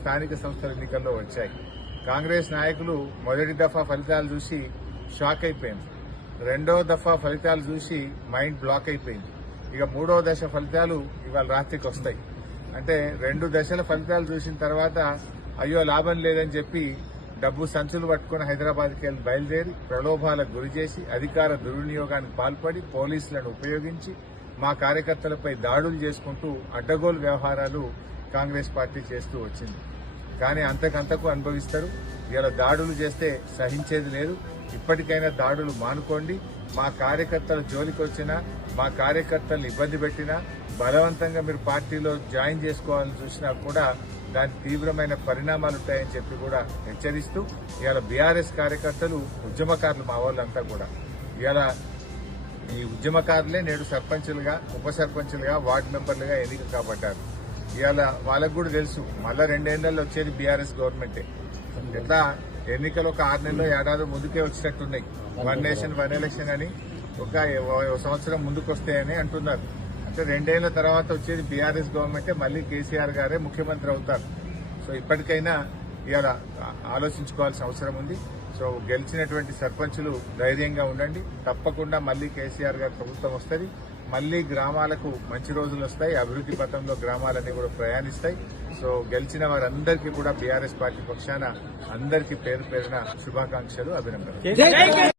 స్థానిక సంస్థల ఎన్నికల్లో వచ్చాయి. కాంగ్రెస్ నాయకులు మొదటి దఫా ఫలితాలు చూసి షాక్ అయిపోయింది. రెండో దఫా ఫలితాలు చూసి మైండ్ బ్లాక్ అయిపోయింది. ఇక మూడో దశ ఫలితాలు ఇవాళ రాత్రికి వస్తాయి. అంటే 2 దశల ఫలితాలు చూసిన తర్వాత అయ్యో లాభం లేదని చెప్పి డబ్బు సంచులు పట్టుకుని హైదరాబాద్కి వెళ్లి బయలుదేరి ప్రలోభాలకు గురిచేసి అధికార దుర్వినియోగానికి పాల్పడి పోలీసులను ఉపయోగించి మా కార్యకర్తలపై దాడులు చేసుకుంటూ అడ్డగోలు వ్యవహారాలు కాంగ్రెస్ పార్టీ చేస్తూ వచ్చింది. కానీ అంతకంతకు అనుభవిస్తారు. ఇలా దాడులు చేస్తే సహించేది లేదు. ఇప్పటికైనా దాడులు మానుకోండి. మా కార్యకర్తల జోలికి వచ్చినా, మా కార్యకర్తలను ఇబ్బంది పెట్టినా, బలవంతంగా మీరు పార్టీలో జాయిన్ చేసుకోవాలని చూసినా కూడా దాని తీవ్రమైన పరిణామాలు ఉంటాయని చెప్పి కూడా హెచ్చరిస్తూ ఇవాళ బీఆర్ఎస్ కార్యకర్తలు ఉద్యమకారులు మా వాళ్ళంతా కూడా ఇవాళ ఈ ఉద్యమకారులే నేడు సర్పంచులుగా, ఉప సర్పంచులుగా, వార్డు మెంబర్లుగా ఎన్నిక కాబట్టారు. ఇవాళ వాళ్ళకు కూడా తెలుసు మళ్ళా 2 ఏళ్లలో వచ్చేది బీఆర్ఎస్ గవర్నమెంటే. ఎట్లా ఎన్నికలు ఒక 6 నెలల్లో ఏడాది ముందుకే వచ్చినట్టున్నాయి. 1 నేషన్ 1 ఎలక్షన్ అని ఒక సంవత్సరం ముందుకు వస్తాయని అంటున్నారు. అంటే 2 ఏళ్ల తర్వాత వచ్చేది బీఆర్ఎస్ గవర్నమెంటే, మళ్లీ కేసీఆర్ గారే ముఖ్యమంత్రి అవుతారు. సో ఇప్పటికైనా ఇవాళ ఆలోచించుకోవాల్సిన అవసరం ఉంది. సో గెలిచినటువంటి సర్పంచులు ధైర్యంగా ఉండండి. తప్పకుండా మళ్లీ కేసీఆర్ గారి ప్రభుత్వం వస్తుంది. మళ్లీ గ్రామాలకు మంచి రోజులు వస్తాయి. అభివృద్ది పథంలో గ్రామాలన్నీ కూడా ప్రయాణిస్తాయి. సో గెలిచిన వారందరికీ కూడా బీఆర్ఎస్ పార్టీ పక్షాన అందరికీ పేరు పేరున శుభాకాంక్షలు, అభినందనలు.